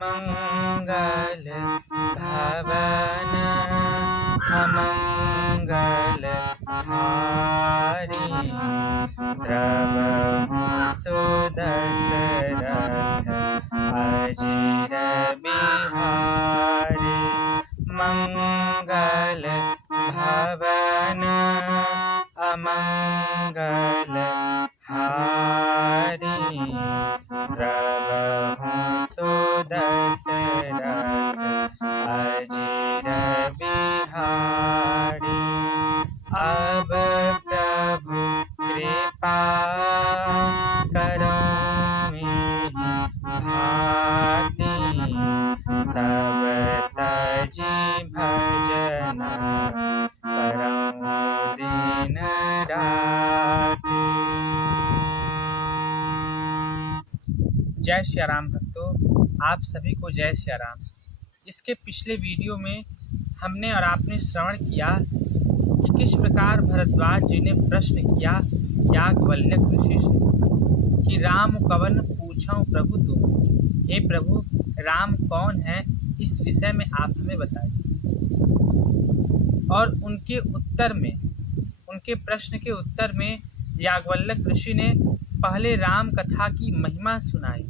मंगल भवन अमंगल हारी द्रवहु सुदशरथ अजिर बिहारी मंगल भवन अमंगल हारी द्रवहु सुदशरथ अजिर बिहारी अब प्रभु कृपा करो मिहि भांति सब तजी भजन करऊं दिन राति। जय श्री राम भक्तों, आप सभी को जय श्री राम। इसके पिछले वीडियो में हमने और आपने श्रवण किया कि किस प्रकार भरद्वाज जी ने प्रश्न किया याज्ञवल्क्य ऋषि से कि राम कवन पूछऊं प्रभु तुम। हे प्रभु, राम कौन है, इस विषय में आप हमें बताइए। और उनके प्रश्न के उत्तर में याज्ञवल्क्य ऋषि ने पहले राम कथा की महिमा सुनाई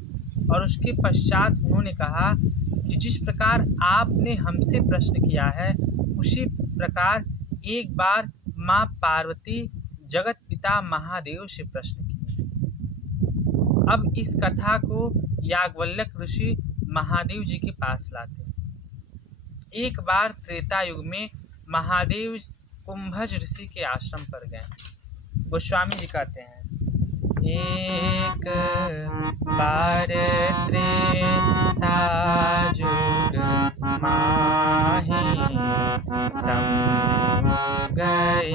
और उसके पश्चात उन्होंने कहा कि जिस प्रकार आपने हमसे प्रश्न किया है उसी प्रकार एक बार माँ पार्वती जगत पिता महादेव से प्रश्न किए। अब इस कथा को याज्ञवल्क्य ऋषि महादेव जी के पास लाते हैं। एक बार त्रेता युग में महादेव कुंभज ऋषि के आश्रम पर गए। गोस्वामी जी कहते हैं, एक बार त्रेता युग माहि शंभु गए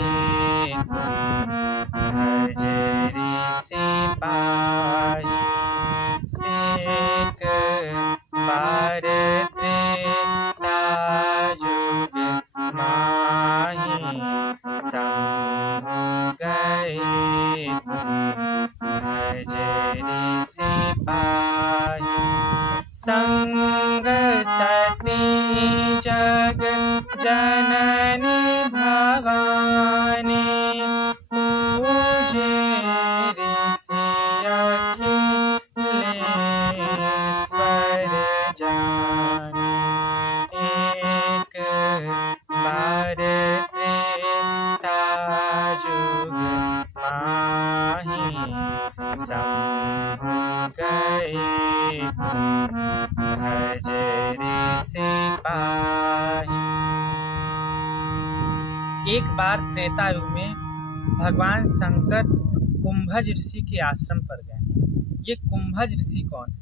कुंभज ऋषि पाहि। एक बार त्रेता युग माहि शंभु गए कुंभज ऋषि पाहि। संग सती जग जननी भवानी पूजे ऋषि अखिलेश्वर जानी। एक बार त्रेता युग माहि शंभु गए कुंभज ऋषि पाहि। एक बार त्रेता युग में भगवान शंकर कुंभज ऋषि के आश्रम पर गए। ये कुंभज ऋषि कौन है?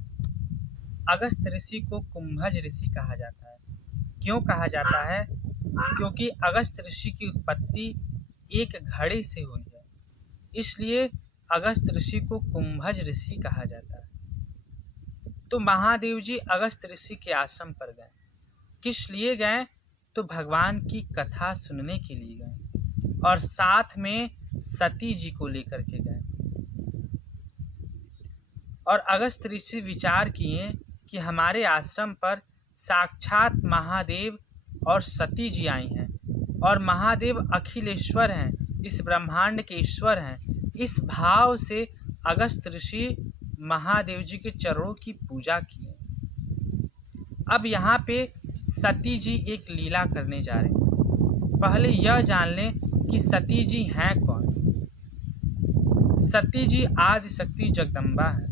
अगस्त्य ऋषि को कुंभज ऋषि कहा जाता है। क्यों कहा जाता है? क्योंकि अगस्त्य ऋषि की उत्पत्ति एक घड़े से हुई है, इसलिए अगस्त्य ऋषि को कुंभज ऋषि कहा जाता है। तो महादेव जी अगस्त्य ऋषि के आश्रम पर गए। किस लिए गए? तो भगवान की कथा सुनने के लिए गए और साथ में सती जी को लेकर के गए। और अगस्त्य ऋषि विचार किए कि हमारे आश्रम पर साक्षात महादेव और सती जी आई हैं और महादेव अखिलेश्वर हैं, इस ब्रह्मांड के ईश्वर हैं। इस भाव से अगस्त्य ऋषि महादेव जी के चरणों की पूजा किए। अब यहाँ पे सती जी एक लीला करने जा रहे हैं। पहले यह जान लें कि सती जी हैं कौन। सती जी आदि शक्ति जगदम्बा है।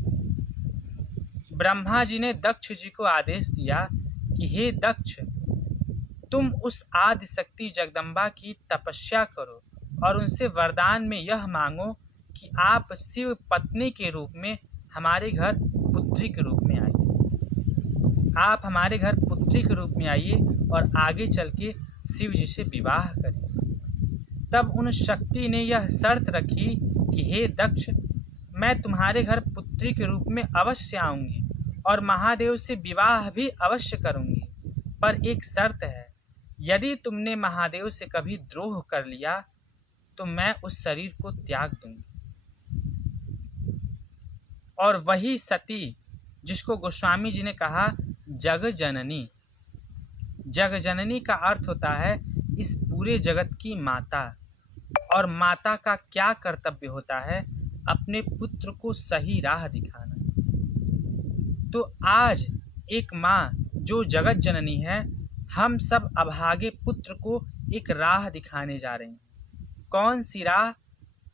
ब्रह्मा जी ने दक्ष जी को आदेश दिया कि हे दक्ष, तुम उस आदि शक्ति जगदम्बा की तपस्या करो और उनसे वरदान में यह मांगो कि आप शिव पत्नी के रूप में हमारे घर पुत्री के रूप में आइए। आप हमारे घर पुत्री के रूप में आइए और आगे चल के शिव जी से विवाह करिए। तब उन शक्ति ने यह शर्त रखी कि हे दक्ष, मैं तुम्हारे घर पुत्री के रूप में अवश्य आऊंगी और महादेव से विवाह भी अवश्य करूंगी, पर एक शर्त है, यदि तुमने महादेव से कभी द्रोह कर लिया तो मैं उस शरीर को त्याग दूंगी। और वही सती जिसको गोस्वामी जी ने कहा जग जननी। जग जननी का अर्थ होता है इस पूरे जगत की माता। और माता का क्या कर्तव्य होता है? अपने पुत्र को सही राह दिखाना। तो आज एक माँ जो जगत जननी है, हम सब अभागे पुत्र को एक राह दिखाने जा रहे हैं। कौन सी राह?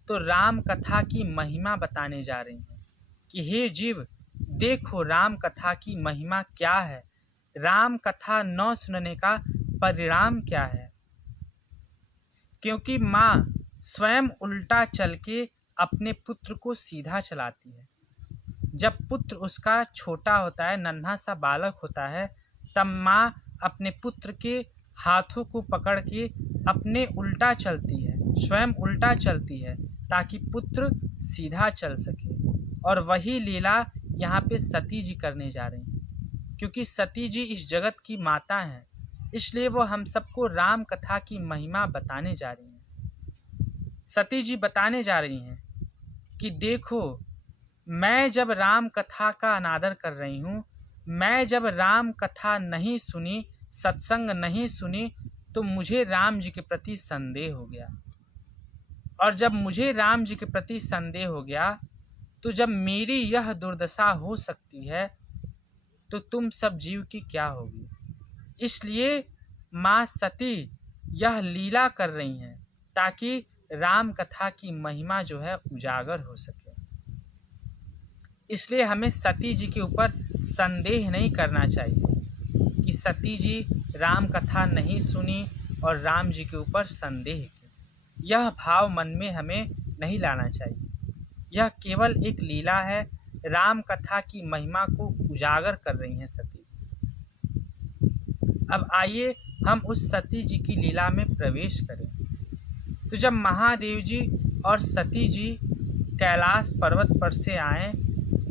तो राम कथा की महिमा बताने जा रहे हैं कि हे जीव, देखो राम कथा की महिमा क्या है, राम कथा न सुनने का परिणाम क्या है। क्योंकि माँ स्वयं उल्टा चल के अपने पुत्र को सीधा चलाती है। जब पुत्र उसका छोटा होता है, नन्हा सा बालक होता है, तब माँ अपने पुत्र के हाथों को पकड़ के अपने उल्टा चलती है, स्वयं उल्टा चलती है, ताकि पुत्र सीधा चल सके। और वही लीला यहाँ पे सती जी करने जा रही हैं। क्योंकि सती जी इस जगत की माता हैं, इसलिए वो हम सबको राम कथा की महिमा बताने जा रही हैं। सती जी बताने जा रही हैं कि देखो, मैं जब राम कथा का अनादर कर रही हूँ, मैं जब राम कथा नहीं सुनी, सत्संग नहीं सुनी, तो मुझे राम जी के प्रति संदेह हो गया। और जब मुझे राम जी के प्रति संदेह हो गया, तो जब मेरी यह दुर्दशा हो सकती है, तो तुम सब जीव की क्या होगी। इसलिए माँ सती यह लीला कर रही हैं ताकि राम कथा की महिमा जो है उजागर हो सके। इसलिए हमें सती जी के ऊपर संदेह नहीं करना चाहिए कि सती जी राम कथा नहीं सुनी और राम जी के ऊपर संदेह की। यह भाव मन में हमें नहीं लाना चाहिए। यह केवल एक लीला है, राम कथा की महिमा को उजागर कर रही हैं सती। अब आइए हम उस सती जी की लीला में प्रवेश करें। तो जब महादेव जी और सती जी कैलाश पर्वत पर से आए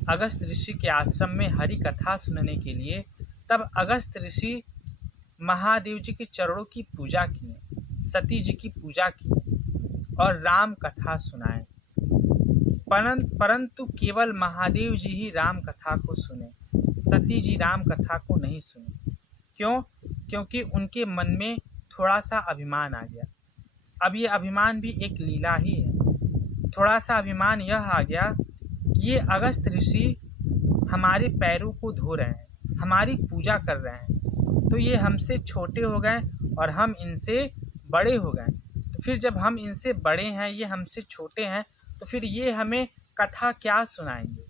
अगस्त ऋषि के आश्रम में हरि कथा सुनने के लिए, तब अगस्त ऋषि महादेव जी के चरणों की पूजा की, सती जी की पूजा की और राम कथा सुनाए। परंतु केवल महादेव जी ही राम कथा को सुने, सती जी राम कथा को नहीं सुने। क्यों? क्योंकि उनके मन में थोड़ा सा अभिमान आ गया। अब ये अभिमान भी एक लीला ही है। थोड़ा सा अभिमान यह आ गया कि ये अगस्त ऋषि हमारे पैरों को धो रहे हैं, हमारी पूजा कर रहे हैं, तो ये हमसे छोटे हो गए और हम इनसे बड़े हो गए। तो फिर जब हम इनसे बड़े हैं, ये हमसे छोटे हैं, तो फिर ये हमें कथा क्या सुनाएंगे।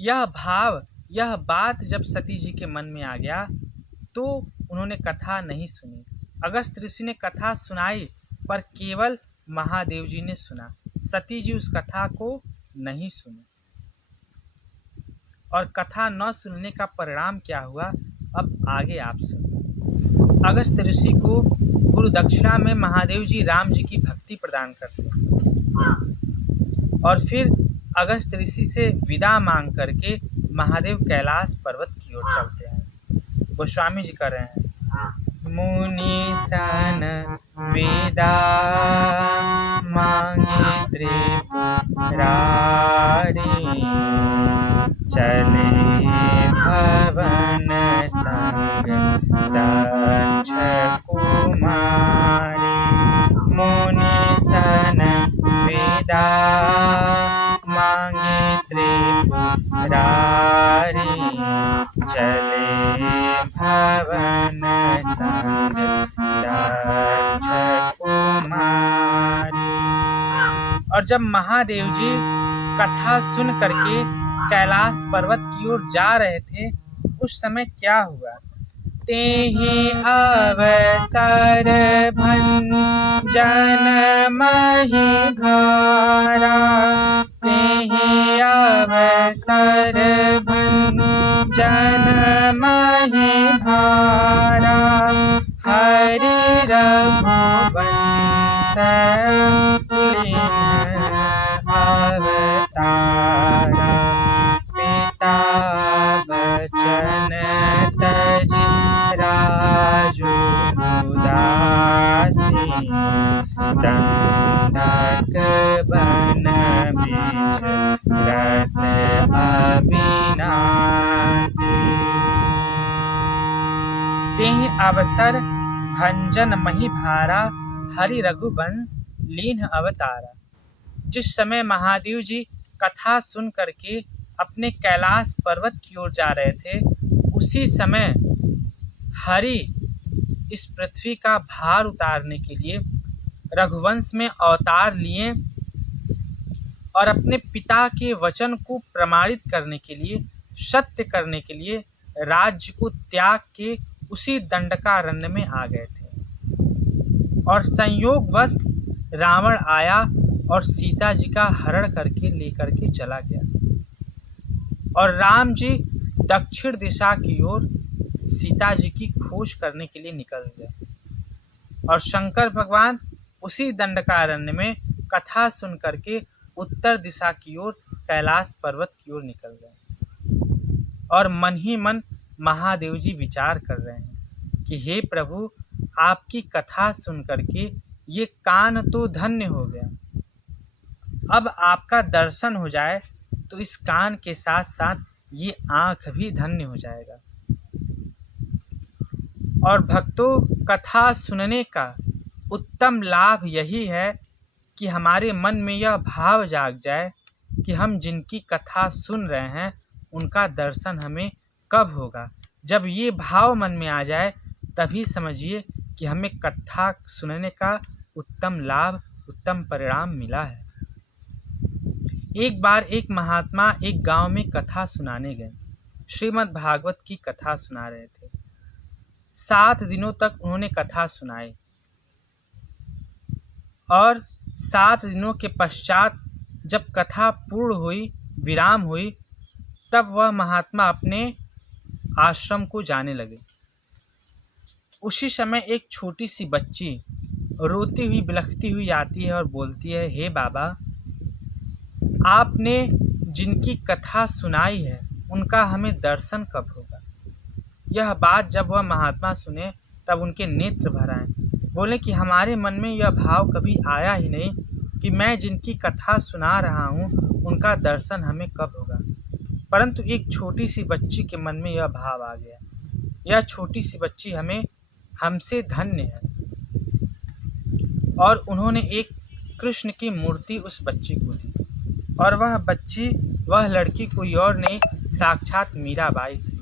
यह भाव, यह बात जब सती जी के मन में आ गया, तो उन्होंने कथा नहीं सुनी। अगस्त ऋषि ने कथा सुनाई, पर केवल महादेव जी ने सुना। सती जी उस कथा को नहीं सुनी। और कथा न सुनने का परिणाम क्या हुआ, अब आगे आप सुनिए। अगस्त ऋषि को गुरु दक्षिणा में महादेव जी राम जी की भक्ति प्रदान करते हैं और फिर अगस्त ऋषि से विदा मांग करके महादेव कैलाश पर्वत की ओर चलते हैं। गोस्वामी जी कर रहे हैं, मुनि सन विदा मांगे त्रिपुरारी, चले भवन संग दक्ष कुमारी। मुनि सन विदा मांगे त्रिपुरारी, चले भवन संग दक्ष कुमारी। और जब महादेव जी कथा सुन करके कैलाश पर्वत की ओर जा रहे थे, उस समय क्या हुआ। तेहि अवसर भंजन महि भारा, तेहि अवसर भंजन महि भारा, हरि रघुवंश लीन अवतारा। पिता बचन तजि राजु उदासी, दंडक बन बिच रत अविनाशी। तेहि अवसर भंजन मही भारा, हरि रघुवंश लीन अवतारा। जिस समय महादेव जी कथा सुन करके अपने कैलाश पर्वत की ओर जा रहे थे, उसी समय हरि इस पृथ्वी का भार उतारने के लिए रघुवंश में अवतार लिए और अपने पिता के वचन को प्रमाणित करने के लिए, सत्य करने के लिए राज्य को त्याग के उसी दंडकारण्य में आ गए थे। और संयोगवश रावण आया और सीता जी का हरण करके लेकर के चला गया और राम जी दक्षिण दिशा की ओर सीता जी की खोज करने के लिए निकल गए और शंकर भगवान उसी दंडकारण्य में कथा सुन करके उत्तर दिशा की ओर कैलाश पर्वत की ओर निकल गए और मन ही मन महादेव जी विचार कर रहे हैं कि हे प्रभु, आपकी कथा सुन करके ये कान तो धन्य हो गया, अब आपका दर्शन हो जाए तो इस कान के साथ साथ ये आँख भी धन्य हो जाएगा। और भक्तों, कथा सुनने का उत्तम लाभ यही है कि हमारे मन में यह भाव जाग जाए कि हम जिनकी कथा सुन रहे हैं उनका दर्शन हमें कब होगा। जब ये भाव मन में आ जाए तभी समझिए कि हमें कथा सुनने का उत्तम लाभ, उत्तम परिणाम मिला है। एक बार एक महात्मा एक गांव में कथा सुनाने गए। श्रीमद् भागवत की कथा सुना रहे थे। 7 दिनों तक उन्होंने कथा सुनाई और 7 दिनों के पश्चात जब कथा पूर्ण हुई, विराम हुई, तब वह महात्मा अपने आश्रम को जाने लगे। उसी समय एक छोटी सी बच्ची रोती हुई, बिलखती हुई आती है और बोलती है, हे बाबा, आपने जिनकी कथा सुनाई है उनका हमें दर्शन कब होगा। यह बात जब वह महात्मा सुने तब उनके नेत्र भर आए। बोले कि हमारे मन में यह भाव कभी आया ही नहीं कि मैं जिनकी कथा सुना रहा हूँ उनका दर्शन हमें कब होगा, परंतु एक छोटी सी बच्ची के मन में यह भाव आ गया। यह छोटी सी बच्ची हमसे धन्य है। और उन्होंने एक कृष्ण की मूर्ति उस बच्ची को दी और वह लड़की कोई और नहीं, साक्षात मीराबाई थी।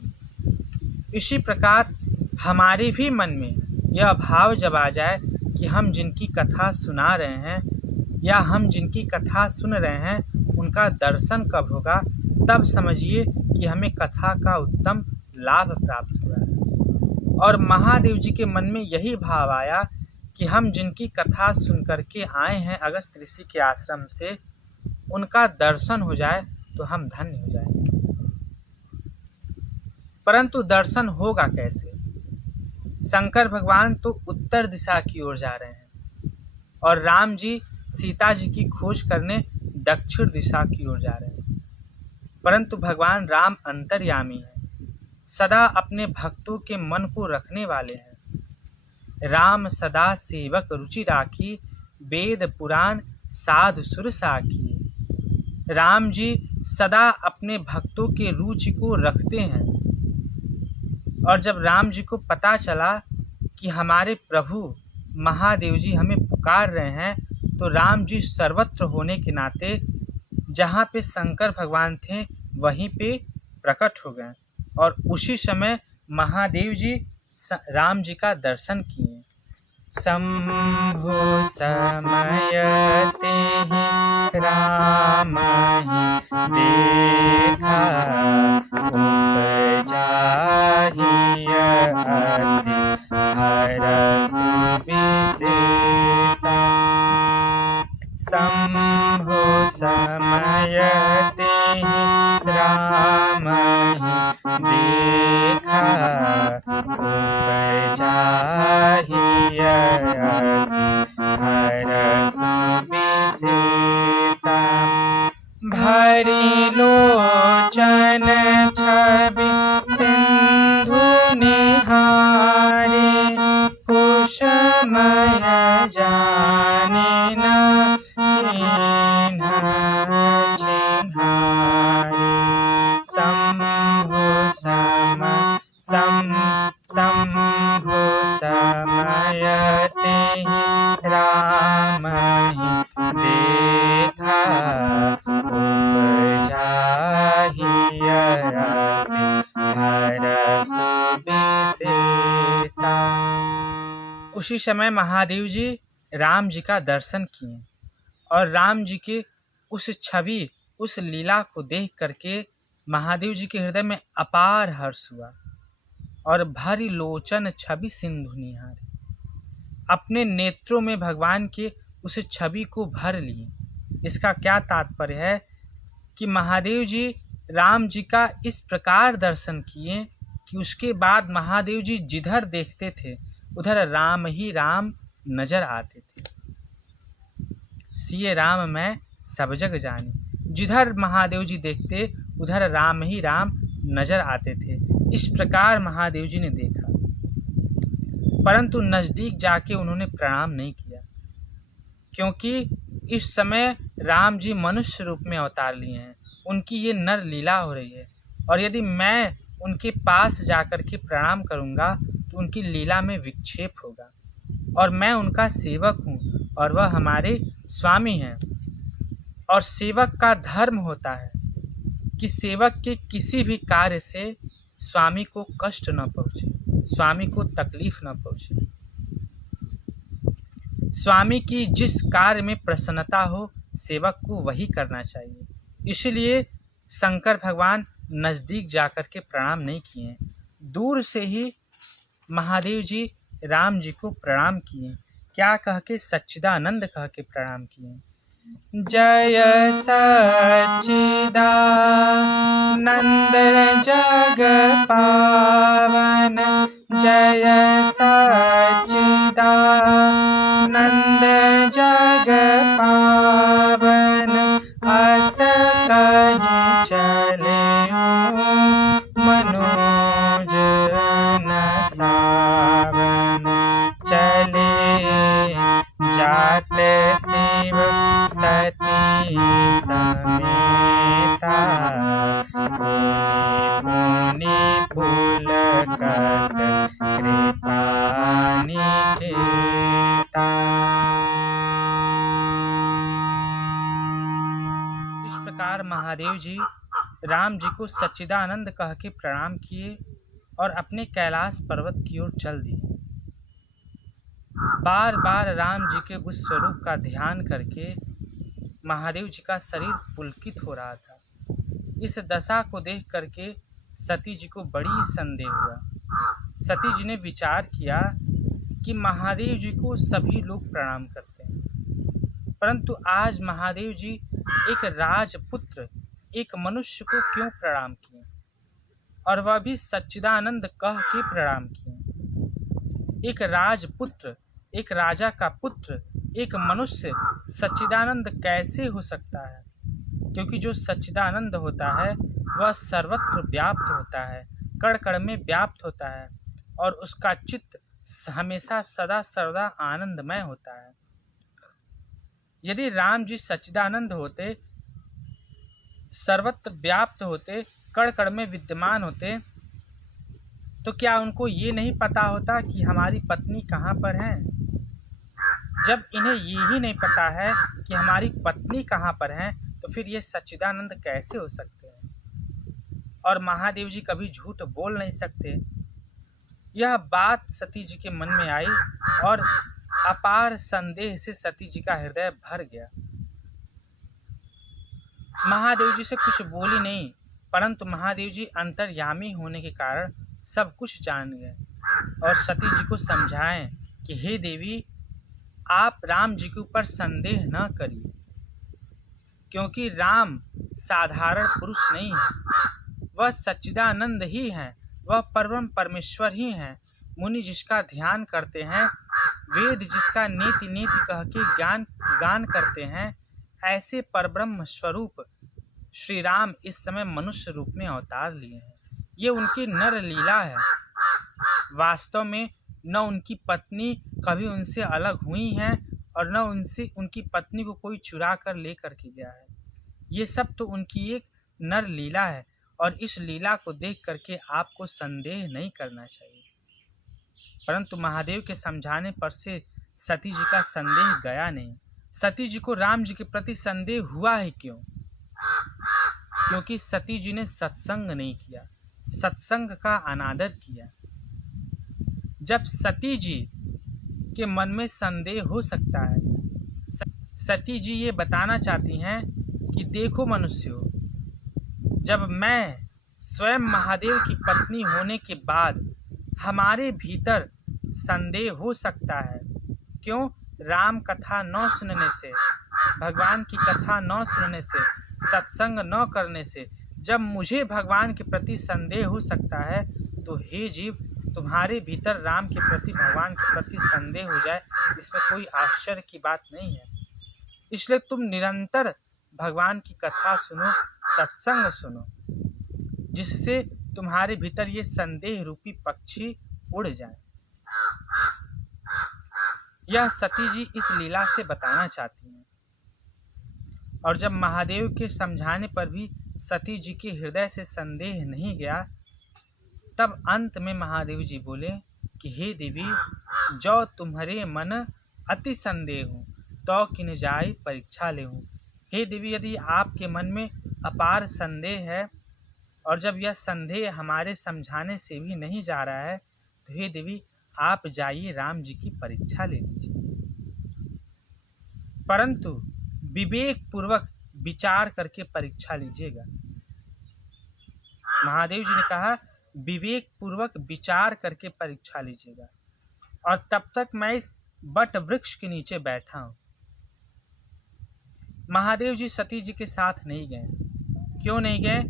इसी प्रकार हमारे भी मन में यह भाव जब आ जाए कि हम जिनकी कथा सुना रहे हैं या हम जिनकी कथा सुन रहे हैं उनका दर्शन कब होगा, तब समझिए कि हमें कथा का उत्तम लाभ प्राप्त हुआ है। और महादेव जी के मन में यही भाव आया कि हम जिनकी कथा सुन करके आए हैं अगस्त ऋषि के आश्रम से, उनका दर्शन हो जाए तो हम धन्य हो जाएंगे। परंतु दर्शन होगा कैसे? शंकर भगवान तो उत्तर दिशा की ओर जा रहे हैं और राम जी सीता जी की खोज करने दक्षिण दिशा की ओर जा रहे हैं। परंतु भगवान राम अंतर्यामी हैं, सदा अपने भक्तों के मन को रखने वाले हैं। राम सदा सेवक रुचि राखी, वेद पुराण साधु सुर साखी। राम जी सदा अपने भक्तों के रुचि को रखते हैं। और जब राम जी को पता चला कि हमारे प्रभु महादेव जी हमें पुकार रहे हैं, तो राम जी सर्वत्र होने के नाते जहाँ पे शंकर भगवान थे वहीं पे प्रकट हो गए और उसी समय महादेव जी राम जी का दर्शन किए। शंभो समयते ही राम ही देखा, उपजाहि अति हरष विशेषा। शंभो समयते ही राम ही देखा, उपजाहि हरष विशेषा। भरी लोचन छवि सिंधु निहारे, कुशमय जाने न कीन्ह चिन्हारे। शंभु समय तेहि राम ही देखा, उपजाहि अरति हरषु विशेषा। उसी समय महादेव जी राम जी का दर्शन किए और राम जी के उस छवि, उस लीला को देख करके महादेव जी के हृदय में अपार हर्ष हुआ और भरी लोचन छवि सिंधु निहारे। अपने नेत्रों में भगवान के उस छवि को भर लिए। इसका क्या तात्पर्य है कि महादेव जी राम जी का इस प्रकार दर्शन किए कि उसके बाद महादेव जी जिधर देखते थे उधर राम ही राम नजर आते थे। सिए राम मैं सब जग जानी, जिधर महादेव जी देखते उधर राम ही राम नजर आते थे। इस प्रकार महादेव जी ने देखा, परंतु नजदीक जाके उन्होंने प्रणाम नहीं किया, क्योंकि इस समय राम जी मनुष्य रूप में अवतार लिए हैं। उनकी ये नर लीला हो रही है और यदि मैं उनके पास जाकर के प्रणाम करूंगा तो उनकी लीला में विक्षेप होगा। और मैं उनका सेवक हूँ और वह हमारे स्वामी हैं। और सेवक का धर्म होता है कि सेवक के किसी भी कार्य से स्वामी को कष्ट न पहुँचे, स्वामी को तकलीफ न पहुँचे। स्वामी की जिस कार्य में प्रसन्नता हो सेवक को वही करना चाहिए। इसलिए शंकर भगवान नज़दीक जाकर के प्रणाम नहीं किए, दूर से ही महादेव जी राम जी को प्रणाम किए। क्या कह के? सच्चिदानंद कह के प्रणाम किए। जय सच्चिदानंद जग पावन, जय सच्चिदानंद जग पावन, अस कहि चले मनोज न सावन, चले जात शिव सती समेता, पुनि पुनि पुलकत कृपा निकेता। इस प्रकार महादेव जी राम जी को सच्चिदानंद कह के प्रणाम किए और अपने कैलाश पर्वत की ओर चल दिए। बार बार राम जी के उस स्वरूप का ध्यान करके महादेव जी का शरीर पुलकित हो रहा था। इस दशा को देख करके सती जी को बड़ी संदेह हुआ। सती जी ने विचार किया कि महादेव जी को सभी लोग प्रणाम करते हैं, परंतु आज महादेव जी एक राजपुत्र, एक मनुष्य को क्यों प्रणाम किए, और वह भी सच्चिदानंद कह के प्रणाम किए। एक राजपुत्र, एक राजा का पुत्र, एक मनुष्य सच्चिदानंद कैसे हो सकता है? क्योंकि जो सच्चिदानंद होता है वह सर्वत्र व्याप्त होता है, कण कण में व्याप्त होता है और उसका चित्त हमेशा सदा सर्वदा आनंदमय होता है। यदि राम जी सच्चिदानंद होते, सर्वत्र व्याप्त होते, कण कण में विद्यमान होते, तो क्या उनको ये नहीं पता होता कि हमारी पत्नी कहाँ पर है? जब इन्हें ये ही नहीं पता है कि हमारी पत्नी कहाँ पर है, तो फिर ये सच्चिदानंद कैसे हो सकते हैं? और महादेव जी कभी झूठ बोल नहीं सकते। यह बात सती जी के मन में आई और अपार संदेह से सती जी का हृदय भर गया। महादेव जी से कुछ बोली नहीं, परंतु महादेव जी अंतर्यामी होने के कारण सब कुछ जान गए और सती जी को समझाएं कि हे देवी, आप राम जी के ऊपर संदेह न करिए, क्योंकि राम साधारण पुरुष नहीं है, वह सच्चिदानंद ही हैं, वह परम परमेश्वर ही हैं। मुनि जिसका ध्यान करते हैं, वेद जिसका नेति नेति कह के गान करते हैं, ऐसे परब्रह्म स्वरूप श्री राम इस समय मनुष्य रूप में अवतार लिए हैं। ये उनकी नर लीला है। वास्तव में न उनकी पत्नी कभी उनसे अलग हुई हैं और न उनकी पत्नी को कोई चुरा कर ले करके गया है। ये सब तो उनकी एक नर लीला है और इस लीला को देख करके आपको संदेह नहीं करना चाहिए। परंतु महादेव के समझाने पर से सती जी का संदेह गया नहीं। सती जी को राम जी के प्रति संदेह हुआ है क्यों? क्योंकि सती जी ने सत्संग नहीं किया, सत्संग का अनादर किया। जब सती जी के मन में संदेह हो सकता है, सती जी ये बताना चाहती हैं कि देखो मनुष्यों, जब मैं स्वयं महादेव की पत्नी होने के बाद हमारे भीतर संदेह हो सकता है। क्यों? राम कथा न सुनने से, भगवान की कथा न सुनने से, सत्संग न करने से जब मुझे भगवान के प्रति संदेह हो सकता है, तो हे जीव, तुम्हारे भीतर राम के प्रति, भगवान के प्रति संदेह हो जाए, इसमें कोई आश्चर्य की बात नहीं है। इसलिए तुम निरंतर भगवान की कथा सुनो, सत्संग सुनो, जिससे तुम्हारे भीतर ये संदेह रूपी पक्षी उड़ जाए। यह सती जी इस लीला से बताना चाहती हैं। और जब महादेव के समझाने पर भी सती जी के हृदय से संदेह नहीं गया, तब अंत में महादेव जी बोले कि हे देवी, जो तुम्हारे मन अति संदेह हो तो किन जाय परीक्षा ले हूँ। हे देवी, यदि आपके मन में अपार संदेह है और जब यह संदेह हमारे समझाने से भी नहीं जा रहा है, तो हे देवी, आप जाइए राम जी की परीक्षा ले लीजिए। परंतु विवेक पूर्वक विचार करके परीक्षा लीजिएगा। महादेव जी ने कहा विवेक पूर्वक विचार करके परीक्षा लीजिएगा। और तब तक मैं इस बट वृक्ष के नीचे बैठा हूँ। महादेव जी सती जी के साथ नहीं गए। क्यों नहीं गए?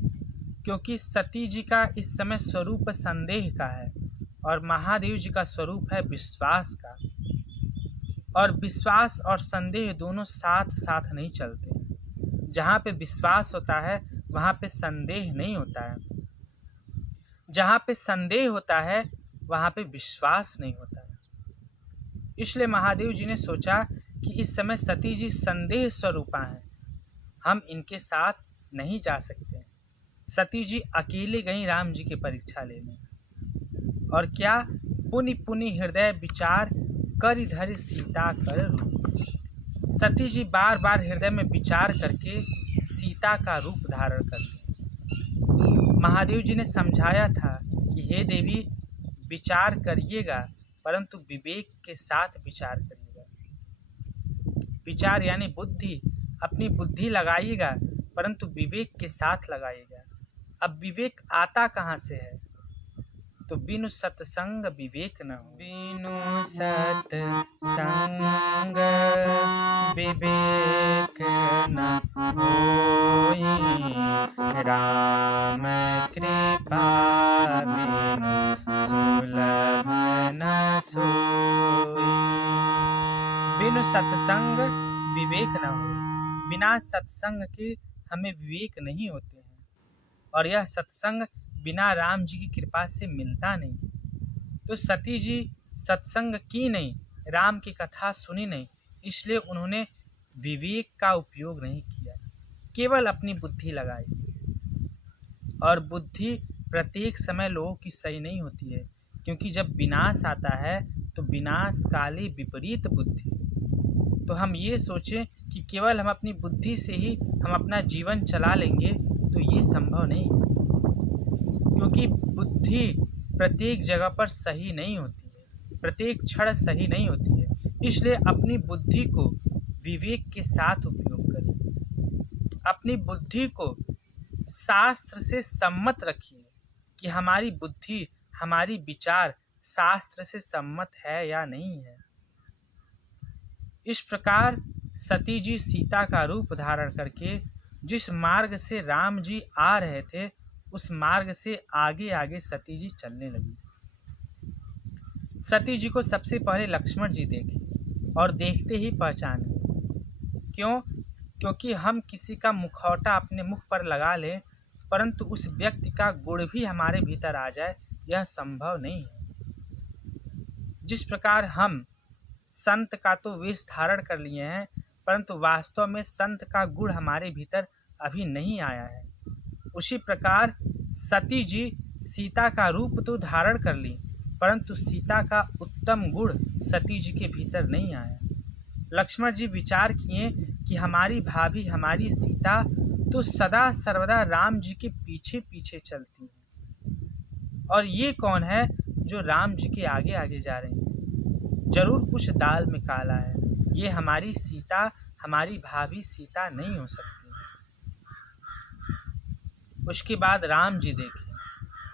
क्योंकि सती जी का इस समय स्वरूप संदेह का है और महादेव जी का स्वरूप है विश्वास का। और विश्वास और संदेह दोनों साथ साथ नहीं चलते हैं। जहाँ पे विश्वास होता है वहाँ पे संदेह नहीं होता है, जहाँ पे संदेह होता है वहाँ पे विश्वास नहीं होता है। इसलिए महादेव जी ने सोचा कि इस समय सती जी संदेह स्वरूपा हैं, हम इनके साथ नहीं जा सकते। सती जी अकेले गई राम जी की परीक्षा लेने। और क्या? पुनि पुनि हृदय विचार कर धरि सीता कर रूप। सती जी बार बार हृदय में विचार करके सीता का रूप धारण कर ली। महादेव जी ने समझाया था कि हे देवी, विचार करिएगा परंतु विवेक के साथ विचार करिएगा। विचार यानी बुद्धि, अपनी बुद्धि लगाइएगा परंतु विवेक के साथ लगाइएगा। अब विवेक आता कहाँ से है? तो बिनु सत्संग विवेक न हो। बिनु सत्संग विवेक न होई, राम कृपा बिनु सुलभ न सोई। बिनु सत्संग विवेक न हो। बिना सत्संग के हमें विवेक नहीं होते हैं। और यह सत्संग बिना राम जी की कृपा से मिलता नहीं। तो सती जी सत्संग की नहीं, राम की कथा सुनी नहीं, इसलिए उन्होंने विवेक का उपयोग नहीं किया, केवल अपनी बुद्धि लगाई। और बुद्धि प्रत्येक समय लोगों की सही नहीं होती है, क्योंकि जब विनाश आता है तो विनाश काले विपरीत बुद्धि। तो हम ये सोचें कि केवल हम अपनी बुद्धि से ही हम अपना जीवन चला लेंगे, तो ये संभव नहीं है। क्योंकि बुद्धि प्रत्येक जगह पर सही नहीं होती है, प्रत्येक क्षण सही नहीं होती है। इसलिए अपनी बुद्धि को विवेक के साथ उपयोग करिए। अपनी बुद्धि को शास्त्र से सम्मत रखिए कि हमारी बुद्धि, हमारी विचार शास्त्र से सम्मत है या नहीं है। इस प्रकार सती जी सीता का रूप धारण करके जिस मार्ग से राम जी आ रहे थे, उस मार्ग से आगे आगे सती जी चलने लगी। सती जी को सबसे पहले लक्ष्मण जी देखे और देखते ही पहचाने। क्यों? क्योंकि हम किसी का मुखौटा अपने मुख पर लगा लें परंतु उस व्यक्ति का गुण भी हमारे भीतर आ जाए, यह संभव नहीं है। जिस प्रकार हम संत का तो वेश धारण कर लिए हैं परंतु वास्तव में संत का गुण हमारे भीतर अभी नहीं आया है, उसी प्रकार सती जी सीता का रूप तो धारण कर ली, परंतु सीता का उत्तम गुण सती जी के भीतर नहीं आया। लक्ष्मण जी विचार किए कि हमारी भाभी, हमारी सीता तो सदा सर्वदा राम जी के पीछे पीछे चलती है, और ये कौन है जो राम जी के आगे आगे जा रहे हैं? जरूर कुछ दाल में काला है। ये हमारी सीता, हमारी भाभी सीता नहीं हो सकती। उसके बाद राम जी देखे,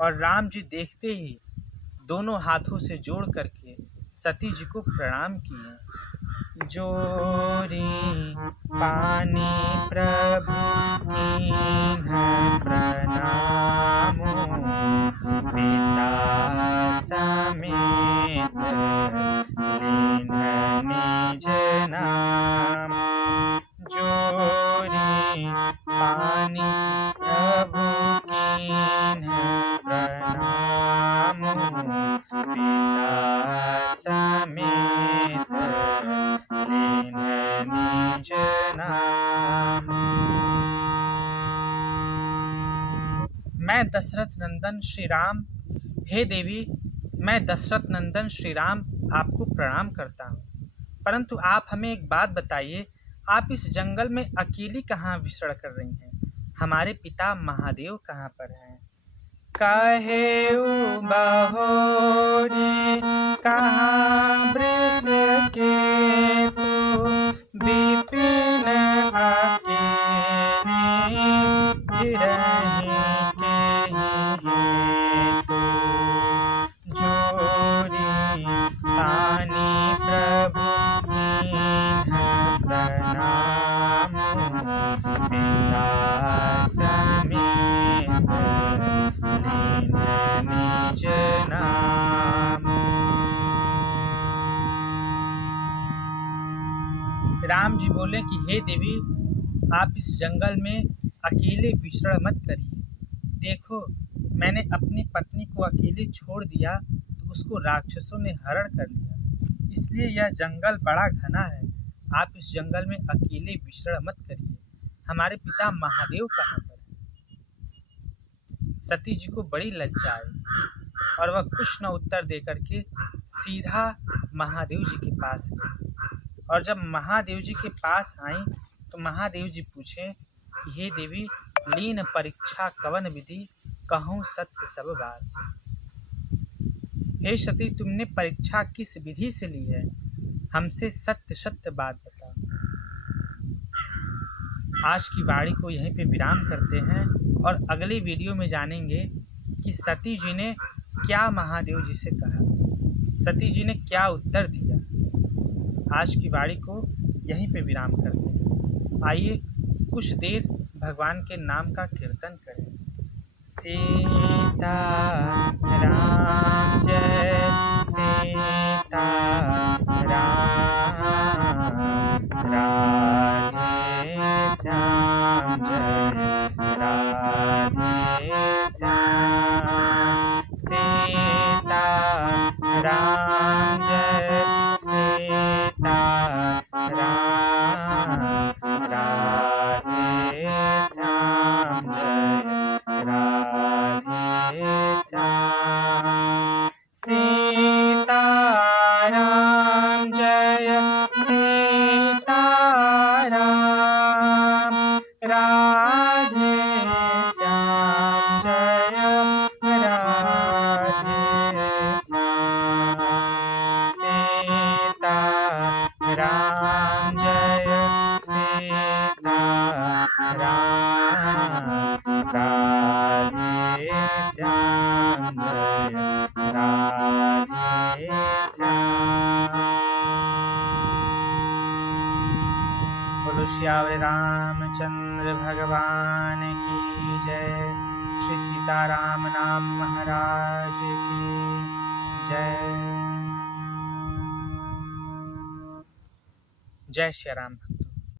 और राम जी देखते ही दोनों हाथों से जोड़ करके सती जी को प्रणाम किए। जोरी पानी प्रभु कीन्ह प्रणामो, पिता समेत लीन्ह निज नाम। जोरी पानी प्रभु कीन्ह प्रणामो, पिता समेत लीन्ह निज नाम। मैं दशरथ नंदन श्री राम, हे देवी, मैं दशरथ नंदन श्री राम आपको प्रणाम करता हूँ, परंतु आप हमें एक बात बताइए, आप इस जंगल में अकेली कहाँ विचरण कर रही हैं? हमारे पिता महादेव कहाँ पर हैं? कहे बहोरी कहाँ वृष के तू, विपिन अकेले गिरहि के हेतु। जोरी पानी प्रभु कीन्ह प्रणामो, पिता समेत लीन्ह निज नाम। राम जी बोले कि हे देवी, आप इस जंगल में अकेले विचरण मत करिए। देखो, मैंने अपनी पत्नी को अकेले छोड़ दिया तो उसको राक्षसों ने हरण कर लिया, इसलिए यह जंगल बड़ा घना है। आप इस जंगल में अकेले विचरण मत करिए। हमारे पिता महादेव कहाँ पर हैं? सती जी को बड़ी लज्जा आई, और वह कुछ न उत्तर देकर के सीधा महादेव जी के पास गई। और जब महादेव जी के पास आई तो महादेव जी पूछे कि हे देवी, लीन परीक्षा कवन विधि, कहूँ सत्य सब बात। हे सती, तुमने परीक्षा किस विधि से ली है? हमसे सत्य सत्य बात बताओ। आज की वाणी को यहीं पे विराम करते हैं, और अगले वीडियो में जानेंगे कि सती जी ने क्या महादेव जी से कहा, सती जी ने क्या उत्तर दिया। आज की वाणी को यहीं पे विराम करते हैं। आइए कुछ देर भगवान के नाम का कीर्तन करें। सीता राम जय सीता राम, राधे श्याम जय राधे श्याम। सीता राम जय सीता राम, राधे श्याम जय राधे श्याम। सीता राम जय सीता राम, राधे श्याम जय राधे श्याम। सीता राम जय सीता राम, राधे श्याम जय राधे श्याम। बोलो श्यावरे रामचंद्र भगवान की जय। श्री सीताराम नाम महाराज की जय। जय श्री राम।